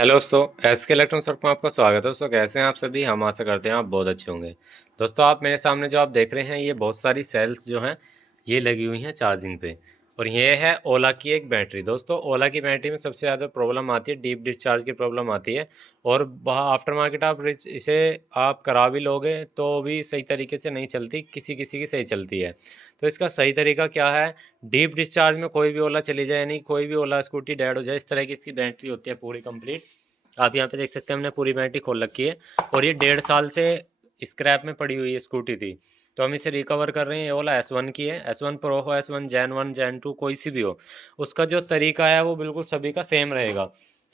Hello दोस्तों, S के electronics work में आपका स्वागत है। दोस्तों कैसे हैं आप सभी। हम आशा करते हैं आप बहुत अच्छे होंगे। दोस्तों आप मेरे सामने जो आप देख रहे हैं ये बहुत सारी सेल्स जो हैं ये लगी हुई हैं चार्जिंग पे। और ये है ओला की एक बैटरी। दोस्तों ओला की बैटरी में सबसे ज़्यादा प्रॉब्लम आती है, डीप डिस्चार्ज की प्रॉब्लम आती है। और आफ्टर मार्केट आप इसे आप करा भी लोगे तो भी सही तरीके से नहीं चलती, किसी किसी की सही चलती है। तो इसका सही तरीका क्या है, डीप डिस्चार्ज में कोई भी ओला चली जाए, यानी कोई भी ओला स्कूटी डेड हो जाए, इस तरह की इसकी बैटरी होती है पूरी कंप्लीट। आप यहाँ पे देख सकते हैं हमने पूरी बैटरी खोल रखी है और ये 1.5 साल से स्क्रैप में पड़ी हुई है स्कूटी थी। तो हम इसे रिकवर कर रहे हैं। ये ओला S1 की है, S1 प्रो हो, S1 Gen 1 Gen 2 कोई सी भी हो, उसका जो तरीका है वो बिल्कुल सभी का सेम रहेगा।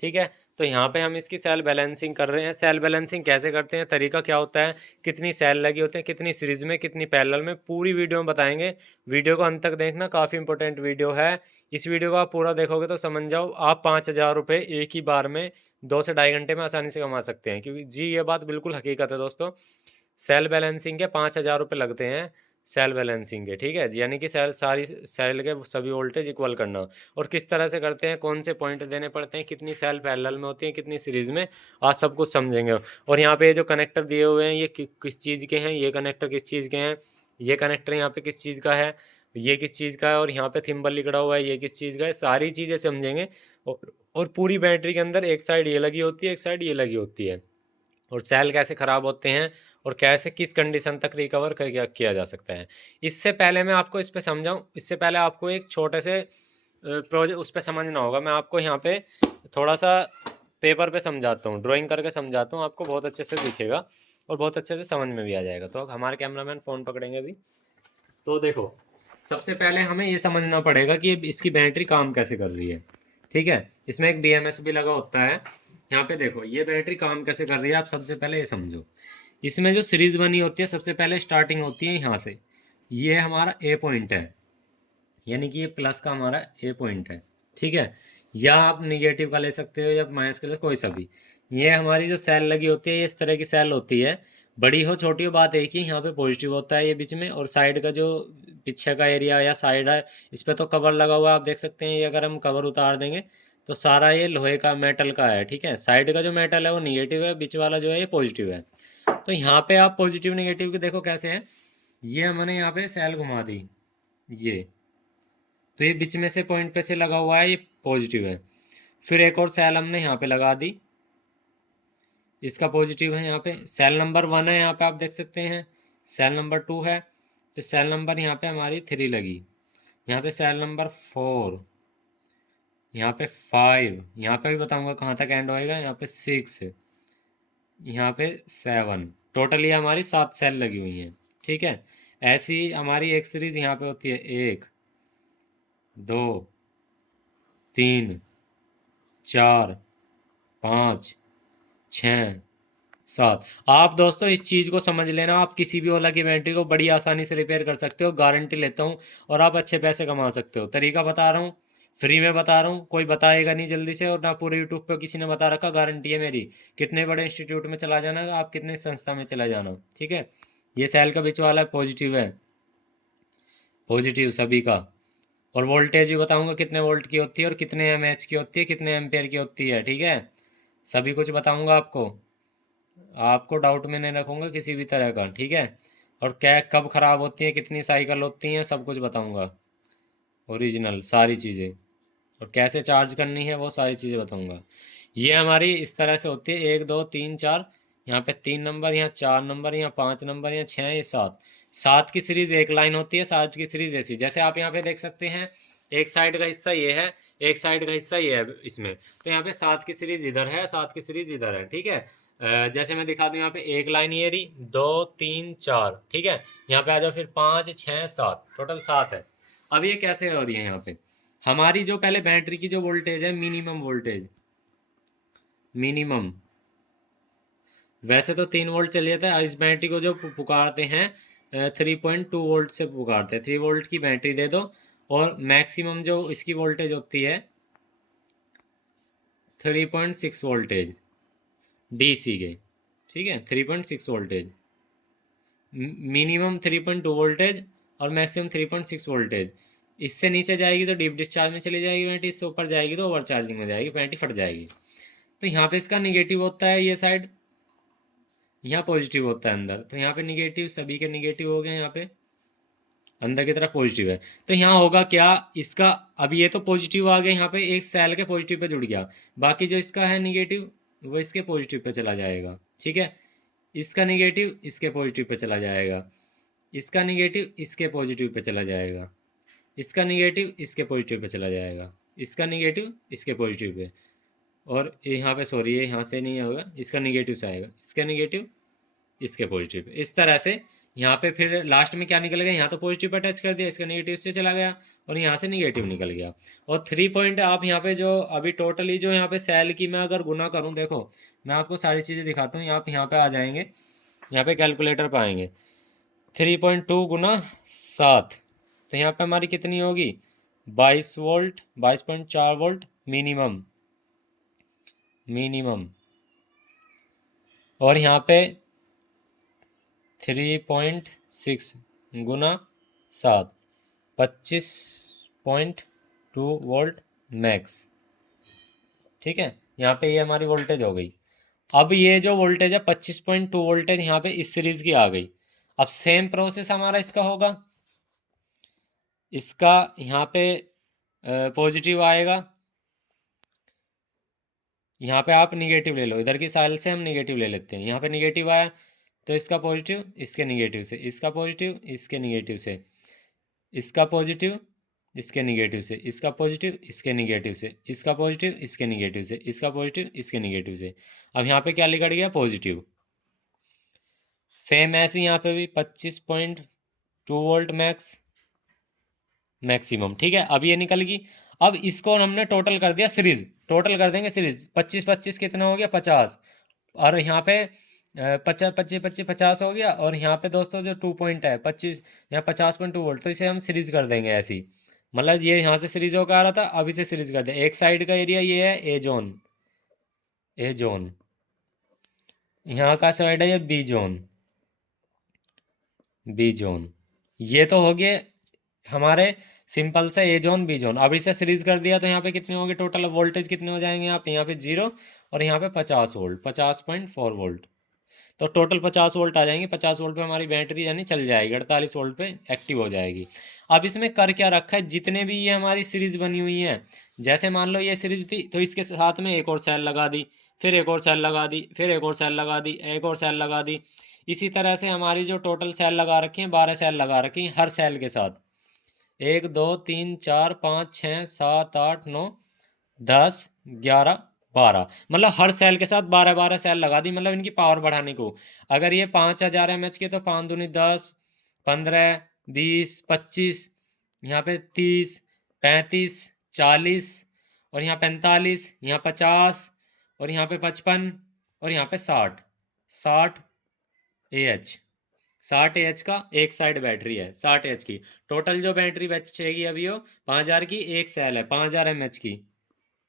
ठीक है, तो यहाँ पे हम इसकी सेल बैलेंसिंग कर रहे हैं। सेल बैलेंसिंग कैसे करते हैं, तरीका क्या होता है, कितनी सेल लगी होती है, कितनी सीरीज में, कितनी पैरेलल में, पूरी वीडियो में बताएंगे। वीडियो को अंत तक देखना, काफ़ी इंपॉर्टेंट वीडियो है। इस वीडियो को आप पूरा देखोगे तो समझ जाओ आप 5,000 रुपये एक ही बार में 2 से ढाई घंटे में आसानी से कमा सकते हैं। क्योंकि जी ये बात बिल्कुल हकीकत है दोस्तों। सेल बैलेंसिंग के 5,000 रुपये लगते हैं सेल बैलेंसिंग के। ठीक है, यानी कि सेल सारी सेल के सभी वोल्टेज इक्वल करना। और किस तरह से करते हैं, कौन से पॉइंट देने पड़ते हैं, कितनी सेल पैरेलल में होती हैं, कितनी सीरीज में, आज सब कुछ समझेंगे। और यहाँ पे जो कनेक्टर दिए हुए हैं ये किस चीज़ के हैं, ये कनेक्टर किस चीज़ के हैं, ये कनेक्टर यहाँ पे किस चीज़ का है, ये किस चीज़ का है, और यहाँ पे थिम्बल लिखा हुआ है ये किस चीज़ का है, सारी चीज़ें समझेंगे। और पूरी बैटरी के अंदर एक साइड ये लगी होती है, एक साइड ये लगी होती है। और सेल कैसे ख़राब होते हैं और कैसे किस कंडीशन तक रिकवर किया जा सकता है। इससे पहले मैं आपको इस पे समझाऊँ, इससे पहले आपको एक छोटे से प्रोजेक्ट उस पे समझना होगा। मैं आपको यहाँ पे थोड़ा सा पेपर पे समझाता हूँ, ड्राइंग करके समझाता हूँ, आपको बहुत अच्छे से दिखेगा और बहुत अच्छे से समझ में भी आ जाएगा। तो हमारे कैमरामैन फ़ोन पकड़ेंगे अभी। तो देखो, सबसे पहले हमें ये समझना पड़ेगा कि इसकी बैटरी काम कैसे कर रही है। ठीक है, इसमें एक BMS भी लगा होता है। यहाँ पे देखो ये बैटरी काम कैसे कर रही है, आप सबसे पहले ये समझो। इसमें जो सीरीज बनी होती है, सबसे पहले स्टार्टिंग होती है यहाँ से। ये हमारा ए पॉइंट है, यानी कि ये प्लस का हमारा ए पॉइंट है। ठीक है, या आप निगेटिव का ले सकते हो या माइनस का, कोई सा भी। ये हमारी जो सेल लगी होती है, ये इस तरह की सेल होती है। बड़ी हो छोटी हो बात एक ही, यहाँ पे पॉजिटिव होता है ये बीच में, और साइड का जो पीछे का एरिया या साइड है इस पर तो कवर लगा हुआ है, आप देख सकते हैं। ये अगर हम कवर उतार देंगे तो सारा ये लोहे का मेटल का है। ठीक है, साइड का जो मेटल है वो निगेटिव है, बीच वाला जो है ये पॉजिटिव है। तो यहाँ पे आप पॉजिटिव निगेटिव के देखो कैसे है। ये हमने यहाँ पे सेल घुमा दी, ये तो ये बीच में से पॉइंट पे से लगा हुआ है, ये पॉजिटिव है। फिर एक और सेल हमने यहाँ पे लगा दी, इसका पॉजिटिव है। यहाँ पे सेल नंबर 1 है, यहाँ पे आप देख सकते हैं। सेल नंबर 2 है, तो सेल नंबर यहाँ पे हमारी 3 लगी। यहाँ पे सेल नंबर 4, यहाँ पे 5, यहाँ पे भी बताऊंगा कहाँ तक एंड होएगा। यहाँ पे 6, यहाँ पे 7, टोटल ये हमारी 7 सेल लगी हुई हैं। ठीक है, ऐसी हमारी एक सीरीज यहाँ पे होती है, 1 2 3 4 5 6 7। आप दोस्तों इस चीज़ को समझ लेना, आप किसी भी ओला की बैटरी को बड़ी आसानी से रिपेयर कर सकते हो, गारंटी लेता हूँ। और आप अच्छे पैसे कमा सकते हो। तरीका बता रहा हूँ, फ्री में बता रहा हूँ, कोई बताएगा नहीं जल्दी से, और ना पूरे यूट्यूब पे किसी ने बता रखा। गारंटी है मेरी, कितने बड़े इंस्टीट्यूट में चला जाना, आप कितने संस्था में चला जाना। ठीक है, ये सेल का बीच वाला पॉजिटिव है, पॉजिटिव सभी का। और वोल्टेज भी बताऊंगा कितने वोल्ट की होती है और कितने mAh की होती है, कितने एम्पेयर की होती है। ठीक है, सभी कुछ बताऊंगा आपको, आपको डाउट में नहीं रखूंगा किसी भी तरह का। ठीक है, और क्या कब ख़राब होती हैं, कितनी साइकिल होती हैं, सब कुछ बताऊंगा, ओरिजिनल सारी चीज़ें। और कैसे चार्ज करनी है वो सारी चीज़ें बताऊंगा। ये हमारी इस तरह से होती है, 1 2 3 4, यहाँ पे 3 नंबर, यहाँ 4 नंबर, यहाँ 5 नंबर, यहाँ 6, ये 7। 7 की सीरीज़ एक लाइन होती है, 7 की सीरीज़ ऐसी। जैसे आप यहाँ पे देख सकते हैं, एक साइड का हिस्सा ये है, एक साइड का हिस्सा ये है इसमें। तो यहाँ पे 7 की सीरीज़ इधर है, 7 की सीरीज़ इधर है। ठीक है, जैसे मैं दिखा दूँ, यहाँ पे एक लाइन ये रही, 2 3 4। ठीक है, यहाँ पे आ जाओ, फिर 5 6 7, टोटल 7 है। अब ये कैसे हो रही है, यहाँ पे हमारी जो पहले बैटरी की जो वोल्टेज है, मिनिमम वोल्टेज, मिनिमम वैसे तो 3 वोल्ट चली जाता है। इस बैटरी को जो पुकारते हैं 3.2 वोल्ट से पुकारते हैं। 3 वोल्ट की बैटरी दे दो, और मैक्सिमम जो इसकी वोल्टेज होती है 3.6 वोल्टेज DC के। ठीक है, 3.6 वोल्टेज, मिनिमम 3.2 वोल्टेज और मैक्सिमम 3.6 वोल्टेज। इससे नीचे जाएगी तो डीप डिस्चार्ज में चली जाएगी बैटरी, इससे ऊपर जाएगी तो ओवर चार्जिंग में जाएगी, बैटरी फट जाएगी। तो यहाँ पे इसका निगेटिव होता है, ये साइड यहाँ पॉजिटिव होता है अंदर, तो यहाँ पे निगेटिव, सभी के निगेटिव हो गए, यहाँ पे अंदर की तरफ पॉजिटिव है। तो यहाँ होगा क्या इसका, अब ये तो पॉजिटिव आ गया, यहाँ पे एक सेल के पॉजिटिव पे जुड़ गया, बाकी जो इसका है निगेटिव वो इसके पॉजिटिव पे चला जाएगा। ठीक है, इसका निगेटिव इसके पॉजिटिव पे चला जाएगा, इसका निगेटिव इसके पॉजिटिव पे चला जाएगा, इसका निगेटिव इसके पॉजिटिव पे चला जाएगा, इसका निगेटिव इसके पॉजिटिव पे, और यहाँ पे सॉरी ये यहाँ से नहीं होगा, इसका निगेटिव से आएगा, इसका निगेटिव इसके पॉजिटिव पे। इस तरह से यहाँ पे फिर लास्ट में क्या निकल गया, यहाँ तो पॉजिटिव पर टच कर दिया, इसका नेगेटिव से चला गया और यहाँ से निगेटिव निकल गया। और 3 पॉइंट आप यहाँ पे जो अभी टोटली जो यहाँ पे सेल की मैं अगर गुना करूँ, देखो मैं आपको सारी चीज़ें दिखाता हूँ, आप यहाँ पे आ जाएंगे, यहाँ पे कैलकुलेटर पर आएंगे, 3.2 गुना 7, तो यहाँ पे हमारी कितनी होगी 22 वोल्ट, 22.4 वोल्ट मिनिमम, और यहाँ पे 3.6 गुना 7, 25.2 वोल्ट मैक्स। ठीक है, यहाँ पे ये हमारी वोल्टेज हो गई। अब ये जो वोल्टेज है 25.2 वोल्टेज यहाँ पे इस सीरीज की आ गई। अब सेम प्रोसेस हमारा इसका होगा, इसका यहाँ पे पॉजिटिव आएगा, यहाँ पे आप निगेटिव ले लो, इधर की साइड से हम निगेटिव ले लेते हैं, यहाँ पे निगेटिव आया तो इसका पॉजिटिव इसके निगेटिव से, इसका पॉजिटिव इसके निगेटिव से, इसका पॉजिटिव इसके निगेटिव से, इसका पॉजिटिव इसके निगेटिव से, इसका पॉजिटिव इसके निगेटिव से, इसका पॉजिटिव इसके निगेटिव से। अब यहाँ पे क्या लिखा गया पॉजिटिव। सेम ऐसे यहाँ पे भी 25.2 वोल्ट मैक्सिमम। ठीक है, अब ये निकल गई। अब इसको हमने टोटल कर दिया सीरीज, टोटल कर देंगे सीरीज, 25 कितना हो गया 50, और यहाँ पे 50 हो गया, और यहाँ पे दोस्तों जो 2 पॉइंट है 25, यहाँ 50.2 वोल्ट, तो इसे हम सीरीज कर देंगे ऐसी, मतलब ये यहाँ से सीरीज होकर आ रहा था, अब इसे सीरीज कर दे। एक साइड का एरिया ये है ए जोन, यहाँ का साइड है ये बी जोन, ये तो हो गए हमारे सिंपल से ए जोन बी जोन। अब इसे सीरीज कर दिया तो यहाँ पे कितने होंगे टोटल वोल्टेज कितने हो जाएंगे, यहाँ पे 0 और यहाँ पे 50 वोल्ट, 50.4 वोल्ट, तो टोटल 50 वोल्ट आ जाएंगे। 50 वोल्ट पे हमारी बैटरी यानी चल जाएगी, 48 वोल्ट पे एक्टिव हो जाएगी। अब इसमें कर क्या रखा है, जितने भी ये हमारी सीरीज बनी हुई है, जैसे मान लो ये सीरीज थी तो इसके साथ में एक और सेल लगा दी, फिर एक और सेल लगा दी, फिर एक और सेल लगा दी, एक और सेल लगा दी, इसी तरह से हमारी जो टोटल सेल लगा रखी हैं 12 सेल लगा रखी हैं, हर सेल के साथ 1 2 3 4 5 6 7 8 9 10 11 12, मतलब हर सेल के साथ 12 सेल लगा दी, मतलब इनकी पावर बढ़ाने को। अगर ये 5000 mAh के तो 5 दूनी 10, 15 20 25, यहाँ पे 30 35 40, और यहाँ 45, यहाँ 50, और यहाँ पे 55, और यहाँ पे 60 AH, 60 AH का एक साइड बैटरी है, 60 AH की। टोटल जो बैटरी बचेगी अभी वो 5000 की एक सेल है, 5000 mAh की,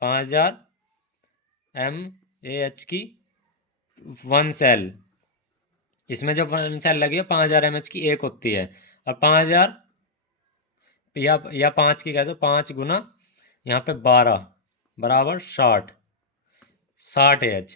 5000 mAh की वन सेल, इसमें जो वन सेल लगी है 5000 mAh की एक होती है, और 5000 या 5 की कह दो, 5 गुना यहाँ पे 12 बराबर 60 AH,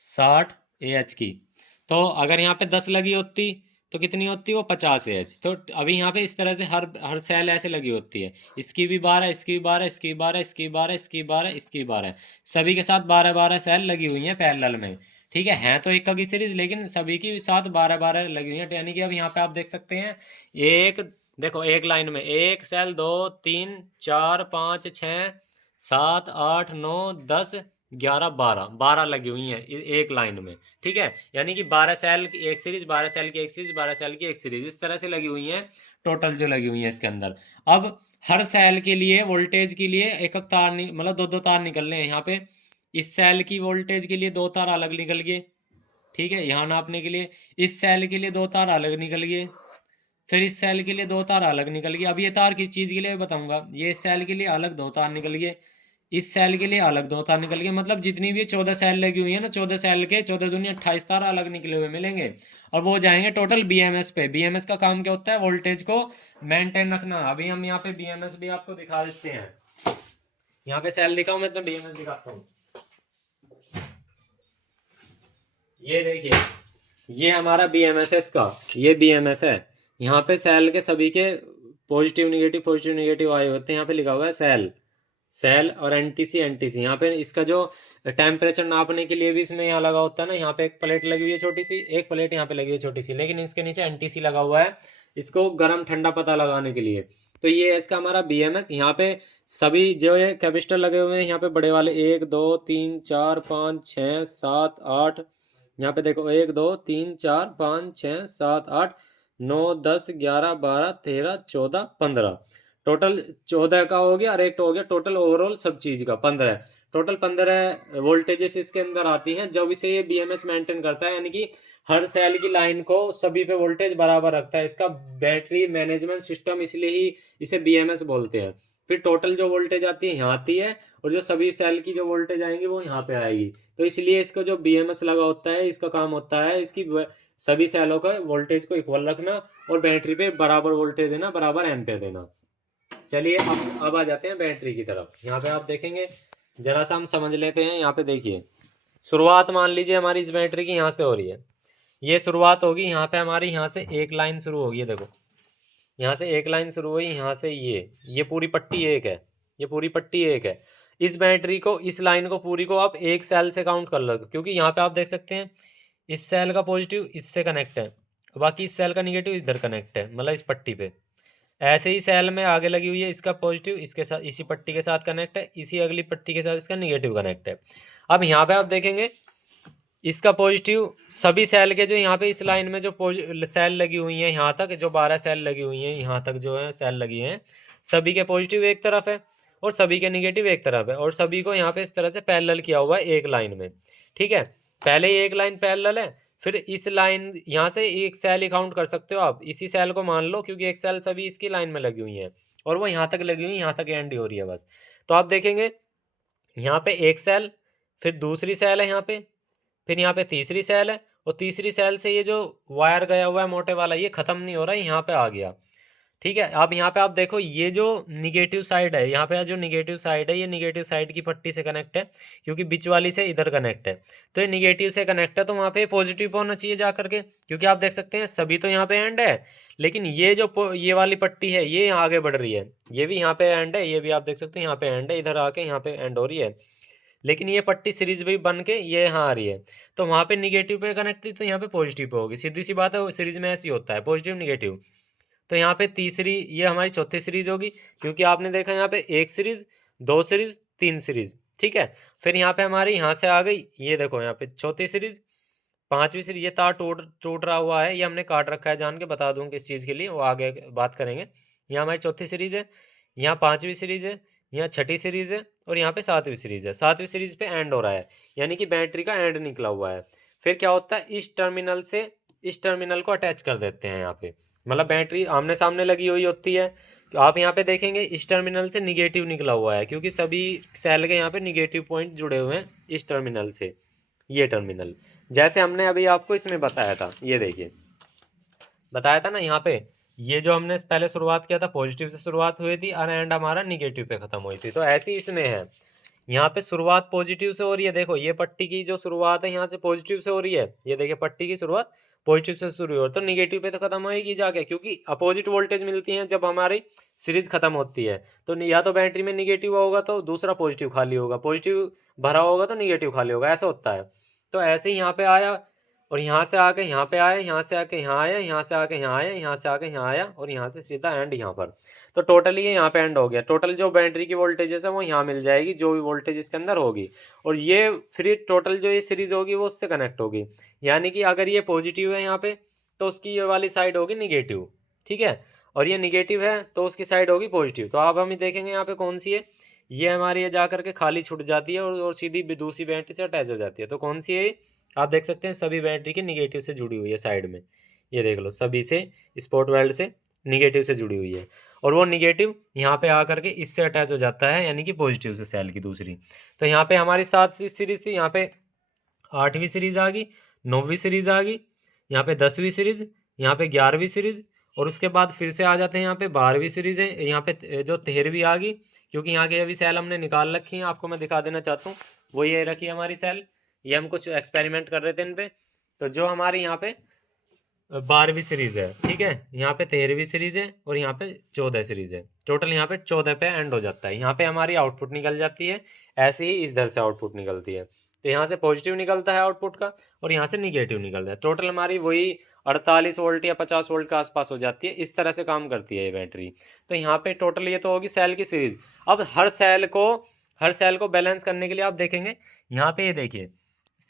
60 AH की। तो अगर यहाँ पे 10 लगी होती तो कितनी होती वो 50 AH। तो अभी यहाँ पे इस तरह से हर सेल ऐसे लगी होती है, इसकी भी 12, इसकी भी 12, इसकी भी 12, इसकी भी 12, इसकी भी 12, इसकी भी 12, सभी के साथ 12 सेल लगी हुई हैं पैरेलल में। ठीक है तो एक की सीरीज, लेकिन सभी की साथ 12 लगी हुई है, यानी कि अब यहाँ पे आप देख सकते हैं एक, देखो एक लाइन में एक सेल 2 3 4 5 6 7 8 9 10 11 12 लगी हुई हैं एक लाइन में। ठीक है, यानी कि 12 सेल की एक सीरीज, 12 सेल की एक सीरीज, 12 सेल की एक सीरीज, इस तरह से लगी हुई हैं टोटल जो लगी हुई है इसके अंदर। अब हर सेल के लिए वोल्टेज के लिए एक तार मतलब दो तार निकल रहे हैं यहाँ पे, इस सेल की वोल्टेज के लिए 2 तार अलग निकल गए, ठीक है यहाँ नापने के लिए, इस सेल के लिए 2 तार अलग निकल गए, फिर इस सेल के लिए 2 तार अलग निकल गए। अब ये तार किस चीज़ के लिए बताऊंगा, ये इस सेल के लिए अलग 2 तार निकल गए, इस सेल के लिए अलग 2 तार निकल गए, मतलब जितनी भी 14 सेल लगी हुई है ना, 14 सेल के 14 दूनी 28 तार अलग निकले हुए मिलेंगे, और वो जाएंगे टोटल बीएमएस पे। बीएमएस का काम क्या होता है, वोल्टेज को मेंटेन रखना। अभी हम यहाँ पे बीएमएस भी आपको दिखा देते हैं, यहाँ पे सेल दिखाऊं मैं तो बीएमएस दिखाता हूँ। ये देखिए, ये हमारा BMSS का, ये BMS है। यहाँ पे सेल के सभी के पॉजिटिव नेगेटिव आए होते हैं। यहाँ पे लिखा हुआ है सेल, सेल और NTC। यहाँ पे इसका जो टेम्परेचर नापने के लिए भी इसमें यहाँ लगा होता है ना, यहाँ पे एक प्लेट लगी हुई है छोटी सी, एक प्लेट यहाँ पे लगी हुई है छोटी सी, लेकिन इसके नीचे NTC लगा हुआ है, इसको गर्म ठंडा पता लगाने के लिए। तो ये है इसका हमारा BMS। यहाँ पे सभी जो ये कैपिस्टर लगे हुए हैं, यहाँ पे बड़े वाले 1 2 3 4 5 6 7 8, यहाँ पे देखो 1 2 3 4 5 6 7 8 9 10 11 12 13 14 15, टोटल 14 का हो गया, और एक तो हो गया टोटल ओवरऑल सब चीज का 15। टोटल 15 वोल्टेजेस इसके अंदर आती हैं जब इसे ये BMS मेंटेन करता है, यानी कि हर सेल की लाइन को सभी पे वोल्टेज बराबर रखता है। इसका बैटरी मैनेजमेंट सिस्टम, इसलिए ही इसे BMS बोलते हैं। फिर टोटल जो वोल्टेज आती है यहाँ आती है, और जो सभी सेल की जो वोल्टेज आएंगी वो यहाँ पे आएगी। तो इसलिए इसको जो BMS लगा होता है, इसका काम होता है इसकी सभी सेलों का वोल्टेज को इक्वल रखना, और बैटरी पे बराबर वोल्टेज देना, बराबर एम्पेयर देना। चलिए अब आ जाते हैं बैटरी की तरफ। यहाँ पे आप देखेंगे, जरा सा हम समझ लेते हैं। यहाँ पे देखिए, शुरुआत मान लीजिए हमारी इस बैटरी की यहाँ से हो रही है, ये शुरुआत होगी यहाँ पे हमारी, यहाँ से एक लाइन शुरू होगी, ये देखो यहाँ से एक लाइन शुरू हुई, यहाँ से ये पूरी पट्टी एक है, ये पूरी पट्टी एक है। इस बैटरी को, इस लाइन को पूरी को आप एक सेल से काउंट कर लो, क्योंकि यहाँ पे आप देख सकते हैं इस सेल का पॉजिटिव इससे कनेक्ट है, बाकी इस सेल का निगेटिव इधर कनेक्ट है, मतलब इस पट्टी पे। ऐसे ही सेल में आगे लगी हुई है, इसका पॉजिटिव इसके साथ, इसी पट्टी के साथ कनेक्ट है, इसी अगली पट्टी के साथ इसका निगेटिव कनेक्ट है। अब यहाँ पे आप देखेंगे इसका पॉजिटिव, सभी सेल के जो यहाँ पे इस लाइन में जो सेल लगी हुई हैं, यहाँ तक जो 12 सेल लगी हुई हैं, यहाँ तक जो है सेल लगी हैं, सभी के पॉजिटिव एक तरफ है और सभी के निगेटिव एक तरफ है, और सभी को यहाँ पे इस तरह से पैरेलल किया हुआ है एक लाइन में। ठीक है, पहले ही एक लाइन पैरेलल है, फिर इस लाइन यहाँ से एक सेल ही काउंट कर सकते हो आप, इसी सेल को मान लो, क्योंकि एक सेल सभी इसकी लाइन में लगी हुई है और वो यहाँ तक लगी हुई है, यहाँ तक एंड हो रही है बस। तो आप देखेंगे यहाँ पे एक सेल, फिर दूसरी सेल है यहाँ पे, फिर यहाँ पे तीसरी सेल है, और तीसरी सेल से ये जो वायर गया हुआ है मोटे वाला, ये खत्म नहीं हो रहा है, यहाँ पे आ गया। ठीक है, अब यहाँ पे आप देखो, ये जो निगेटिव साइड है, यहाँ पे जो निगेटिव साइड है, ये निगेटिव साइड की पट्टी से कनेक्ट है, क्योंकि बीच वाली से इधर कनेक्ट है। तो ये निगेटिव से कनेक्ट है, तो वहाँ पे पॉजिटिव होना चाहिए जा करके, क्योंकि आप देख सकते हैं सभी तो यहाँ पे एंड है, लेकिन ये जो ये वाली पट्टी है ये यहाँ आगे बढ़ रही है, ये भी यहाँ पे एंड है, ये भी आप देख सकते हैं यहाँ पे एंड है, इधर आके यहाँ पे एंड हो रही है, लेकिन ये पट्टी सीरीज भी बन के ये यहाँ आ रही है। तो वहाँ पे निगेटिव पे कनेक्ट थी, तो यहाँ पे पॉजिटिव पे होगी, सीधी सी बात है, सीरीज में ऐसी होता है पॉजिटिव निगेटिव। तो यहाँ पे तीसरी, ये हमारी चौथी सीरीज होगी, क्योंकि आपने देखा यहाँ पे एक सीरीज, दो सीरीज, तीन सीरीज। ठीक है, फिर यहाँ पे हमारी यहाँ से आ गई, ये देखो यहाँ पे चौथी सीरीज, पांचवी सीरीज। ये तार टूट टूट रहा हुआ है, ये हमने काट रखा है जान के, बता दूँ किस चीज़ के लिए, वो आगे बात करेंगे। यहाँ हमारी चौथी सीरीज है, यहाँ पांचवी सीरीज है, यहाँ छठी सीरीज है, और यहाँ पे सातवीं सीरीज है। सातवीं सीरीज पे एंड हो रहा है, यानी कि बैटरी का एंड निकला हुआ है। फिर क्या होता है, इस टर्मिनल से इस टर्मिनल को अटैच कर देते हैं यहाँ पे, मतलब बैटरी आमने सामने लगी हुई होती है। तो आप यहाँ पे देखेंगे इस टर्मिनल से निगेटिव निकला हुआ है, क्योंकि सभी सेल के यहाँ पे निगेटिव पॉइंट जुड़े हुए हैं इस टर्मिनल से, ये टर्मिनल, जैसे हमने अभी आपको इसमें बताया था। ये देखिए, बताया था ना यहाँ पे, ये जो हमने पहले शुरुआत किया था पॉजिटिव से शुरुआत हुई थी और एंड हमारा निगेटिव पे खत्म हुई थी, तो ऐसे ही इसमें है। यहाँ पे शुरुआत पॉजिटिव से हो रही है, देखो ये पट्टी की जो शुरुआत है यहाँ से पॉजिटिव से हो रही है, ये देखिए पट्टी की शुरुआत पॉजिटिव से शुरू हो, तो निगेटिव पे तो खत्म होगी जाके, क्योंकि अपोजिट वोल्टेज मिलती है जब हमारी सीरीज खत्म होती है। तो या तो बैटरी में निगेटिव होगा तो दूसरा पॉजिटिव खाली होगा, पॉजिटिव भरा होगा तो निगेटिव खाली होगा, ऐसा होता है। तो ऐसे ही यहाँ पे आया, और यहाँ से आके यहाँ पे आया, यहाँ से आके यहाँ आया, यहाँ से आके यहाँ आया, यहाँ से आके यहाँ आया, और यहाँ से सीधा एंड यहाँ पर। तो टोटली ये यहाँ पे एंड हो गया। टोटल जो बैटरी की वोल्टेजेस है वो यहाँ मिल जाएगी, जो भी वोल्टेज इसके अंदर होगी, और ये फिर टोटल जो ये सीरीज होगी वो उससे कनेक्ट होगी। यानी कि अगर ये पॉजिटिव है यहाँ पे, तो उसकी ये वाली साइड होगी निगेटिव। ठीक है, और ये निगेटिव है तो उसकी साइड होगी पॉजिटिव। तो अब हम देखेंगे यहाँ पे कौन सी है, ये हमारी ये जा करके खाली छूट जाती है और सीधी दूसरी बैटरी से अटैच हो जाती है। तो कौन सी है, आप देख सकते हैं सभी बैटरी के निगेटिव से जुड़ी हुई है साइड में, ये देख लो सभी से स्पॉट वेल्ड से निगेटिव से जुड़ी हुई है, और वो निगेटिव यहाँ पे आकर के इससे अटैच हो जाता है, यानी कि पॉजिटिव से सेल की दूसरी। तो यहाँ पे हमारी 7 सीरीज थी, यहाँ पे 8वीं सीरीज आ गई, 9वीं सीरीज आ गई, यहाँ पे 10वीं सीरीज, यहाँ पे 11वीं सीरीज, और उसके बाद फिर से आ जाते हैं यहाँ पे 12वीं सीरीज है, यहाँ पे जो 13वीं आ गई, क्योंकि यहाँ की अभी सेल हमने निकाल रखी है, आपको मैं दिखा देना चाहता हूँ। वो ये रखी है हमारी सेल, ये हम कुछ एक्सपेरिमेंट कर रहे थे इन पे। तो जो हमारी यहाँ पे 12वीं सीरीज है, ठीक है, यहाँ पे 13वीं सीरीज है और यहाँ पे 14 सीरीज है, टोटल यहाँ पे 14 पे एंड हो जाता है। यहाँ पे हमारी आउटपुट निकल जाती है, ऐसे ही इधर से आउटपुट निकलती है। तो यहाँ से पॉजिटिव निकलता है आउटपुट का और यहाँ से निगेटिव निकलता है। टोटल हमारी वही 48 वोल्ट या 50 वोल्ट के आसपास हो जाती है। इस तरह से काम करती है ये बैटरी। तो यहाँ पे टोटल ये तो होगी सेल की सीरीज। अब हर सेल को बैलेंस करने के लिए आप देखेंगे, यहाँ पे ये देखिए,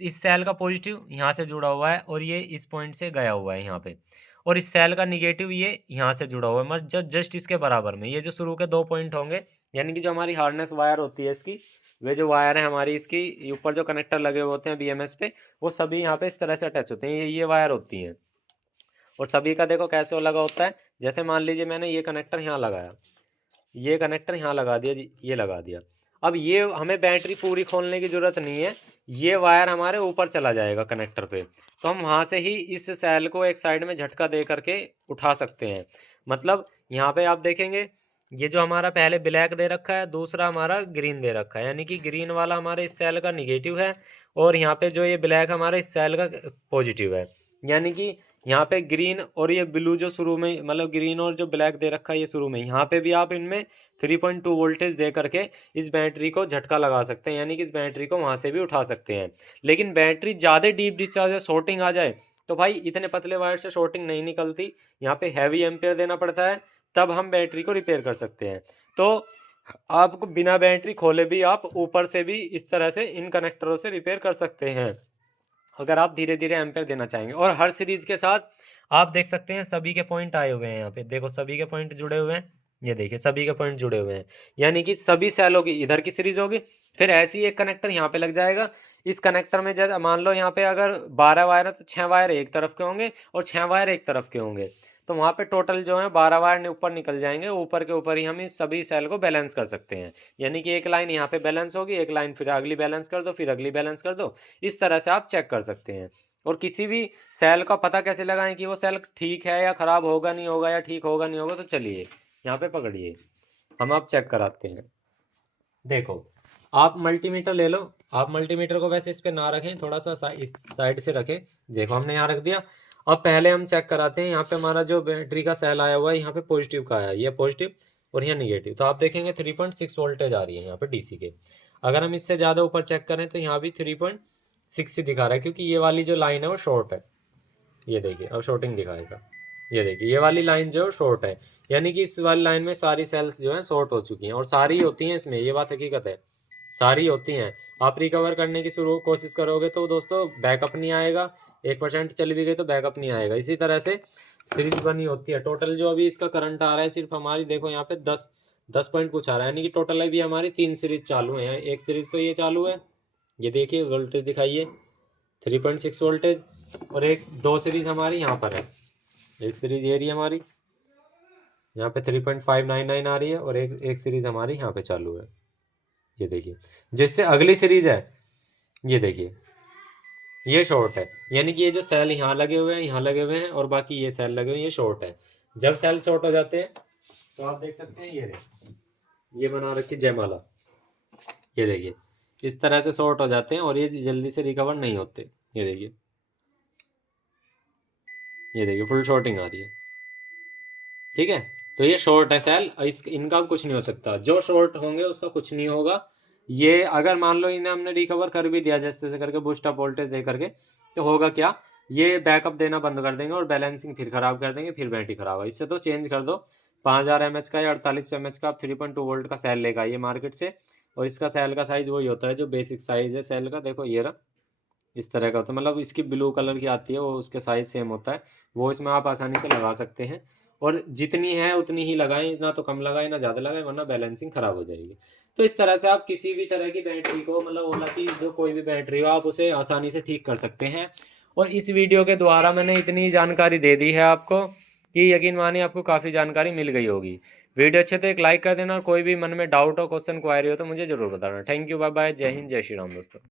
इस सेल का पॉजिटिव यहाँ से जुड़ा हुआ है और ये इस पॉइंट से गया हुआ है यहाँ पे, और इस सेल का निगेटिव ये यहाँ से जुड़ा हुआ है, मतलब जस्ट इसके बराबर में। ये जो शुरू के 2 पॉइंट होंगे, यानी कि जो हमारी हार्नेस वायर होती है इसकी, वे जो वायर है हमारी इसकी ऊपर जो कनेक्टर लगे हुए होते हैं बीएमएस पे, वो सभी यहाँ पे इस तरह से अटैच होते हैं। ये वायर होती हैं और सभी का देखो कैसे लगा होता है। जैसे मान लीजिए मैंने ये कनेक्टर यहाँ लगाया, ये कनेक्टर यहाँ लगा दिया जी, ये लगा दिया। अब ये हमें बैटरी पूरी खोलने की ज़रूरत नहीं है, ये वायर हमारे ऊपर चला जाएगा कनेक्टर पे, तो हम वहाँ से ही इस सेल को एक साइड में झटका दे करके उठा सकते हैं। मतलब यहाँ पे आप देखेंगे, ये जो हमारा पहले ब्लैक दे रखा है, दूसरा हमारा ग्रीन दे रखा है, यानी कि ग्रीन वाला हमारे इस सेल का निगेटिव है और यहाँ पे जो ये ब्लैक हमारे इस सेल का पॉजिटिव है। यानी कि यहाँ पे ग्रीन और ये ब्लू जो शुरू में, मतलब ग्रीन और जो ब्लैक दे रखा है ये शुरू में, यहाँ पे भी आप इनमें 3.2 वोल्टेज दे करके इस बैटरी को झटका लगा सकते हैं, यानी कि इस बैटरी को वहाँ से भी उठा सकते हैं। लेकिन बैटरी ज़्यादा डीप डिस्चार्ज या शॉर्टिंग आ जाए तो भाई इतने पतले वायर से शॉर्टिंग नहीं निकलती, यहाँ पे हैवी एम्पेयर देना पड़ता है, तब हम बैटरी को रिपेयर कर सकते हैं। तो आपको बिना बैटरी खोले भी आप ऊपर से भी इस तरह से इन कनेक्टरों से रिपेयर कर सकते हैं, अगर आप धीरे धीरे एम्पेयर देना चाहेंगे। और हर सीरीज के साथ आप देख सकते हैं सभी के पॉइंट आए हुए हैं, यहाँ पे देखो सभी के पॉइंट जुड़े हुए हैं, ये देखिए सभी के पॉइंट जुड़े हुए हैं, यानी कि सभी सेलों की इधर की सीरीज होगी, फिर ऐसी एक कनेक्टर यहाँ पे लग जाएगा। इस कनेक्टर में जैसे मान लो यहाँ पे अगर 12 वायर है तो 6 वायर एक तरफ के होंगे और 6 वायर एक तरफ के होंगे, तो वहाँ पे टोटल जो है 12 वायर ऊपर निकल जाएंगे। ऊपर के ऊपर ही हम इस सभी सेल को बैलेंस कर सकते हैं, यानी कि एक लाइन यहाँ पे बैलेंस होगी, एक लाइन फिर अगली बैलेंस कर दो, फिर अगली बैलेंस कर दो। इस तरह से आप चेक कर सकते हैं। और किसी भी सेल का पता कैसे लगाएं कि वो सेल ठीक है या ख़राब होगा नहीं होगा या ठीक होगा नहीं होगा, तो चलिए यहाँ पे पकड़िए, हम आप चेक कराते हैं। देखो आप मल्टीमीटर ले लो, आप मल्टीमीटर को वैसे इस पे ना रखें, थोड़ा सा इस साइड से रखें। देखो हमने यहाँ रख दिया। अब पहले हम चेक कराते हैं, यहाँ पे हमारा जो बैटरी का सेल आया हुआ है यहाँ पे पॉजिटिव का आया है, ये पॉजिटिव और यहाँ निगेटिव। तो आप देखेंगे 3.6 वोल्टेज आ रही है यहाँ पे डीसी के। अगर हम इससे ज़्यादा ऊपर चेक करें तो यहाँ भी 3.6 दिखा रहा है, क्योंकि ये वाली जो लाइन है वो शॉर्ट है। ये देखिए अब शॉर्टिंग दिखाएगा, ये देखिए ये वाली लाइन जो है शॉर्ट है, यानी कि इस वाली लाइन में सारी सेल्स जो है शॉर्ट हो चुकी हैं, और सारी होती हैं इसमें, ये बात हकीकत है, सारी होती हैं। आप रिकवर करने की शुरू कोशिश करोगे तो दोस्तों बैकअप नहीं आएगा, 1% चली भी गई तो बैकअप नहीं आएगा। इसी तरह से सीरीज बनी होती है। टोटल जो अभी इसका करंट आ रहा है सिर्फ हमारी, देखो यहाँ पे 10 पॉइंट कुछ आ रहा है, यानी कि टोटल अभी हमारी 3 सीरीज चालू है। एक सीरीज तो ये चालू है, ये देखिए वोल्टेज दिखाइए 3.6 वोल्टेज, और एक 2 सीरीज हमारी यहाँ पर है। एक सीरीज ये रही हमारी, यहाँ पे 3.599 आ रही है, और एक सीरीज हमारी यहाँ पे चालू है, ये देखिए। जिससे अगली सीरीज है, ये देखिए ये शॉर्ट है, यानी कि ये जो सेल यहाँ लगे हुए हैं, यहाँ लगे हुए हैं, और बाकी ये सेल लगे हुए हैं, ये शॉर्ट है। जब सेल शॉर्ट हो जाते हैं तो आप देख सकते हैं ये बना रखी जयमाला, ये देखिए इस तरह से शॉर्ट हो जाते हैं और ये जल्दी से रिकवर नहीं होते। ये देखिए, ये देखिए फुल शॉर्टिंग आ रही है, ठीक है। तो ये शॉर्ट है सेल, इनका कुछ नहीं हो सकता, जो शॉर्ट होंगे उसका कुछ नहीं होगा। ये अगर मान लो इन्हें हमने रिकवर कर भी दिया जैसे तैसे करके बूस्ट अप वोल्टेज दे करके, तो होगा क्या, ये बैकअप देना बंद कर देंगे और बैलेंसिंग फिर खराब कर देंगे, फिर बैटरी खराब है। इससे तो चेंज कर दो, 5000 mAh का या 4800 mAh का आप 3.2 वोल्ट का सेल लेकर आइए मार्केट से, और इसका सेल का साइज वही होता है जो बेसिक साइज है सेल का, देखो ये रहा, इस तरह का होता है, मतलब इसकी ब्लू कलर की आती है, वो उसके साइज सेम होता है, वो इसमें आप आसानी से लगा सकते हैं। और जितनी है उतनी ही लगाएं, ना तो कम लगाएं ना ज़्यादा लगाएं, वरना बैलेंसिंग खराब हो जाएगी। तो इस तरह से आप किसी भी तरह की बैटरी को, मतलब ओला की जो कोई भी बैटरी हो, आप उसे आसानी से ठीक कर सकते हैं। और इस वीडियो के द्वारा मैंने इतनी जानकारी दे दी है आपको कि यकीन मानिए आपको काफ़ी जानकारी मिल गई होगी। वीडियो अच्छे तो एक लाइक कर देना, और कोई भी मन में डाउट हो, क्वेश्चन क्वायरी हो तो मुझे ज़रूर बताना। थैंक यू, बाय बाय, जय हिंद, जय श्री राम दोस्तों।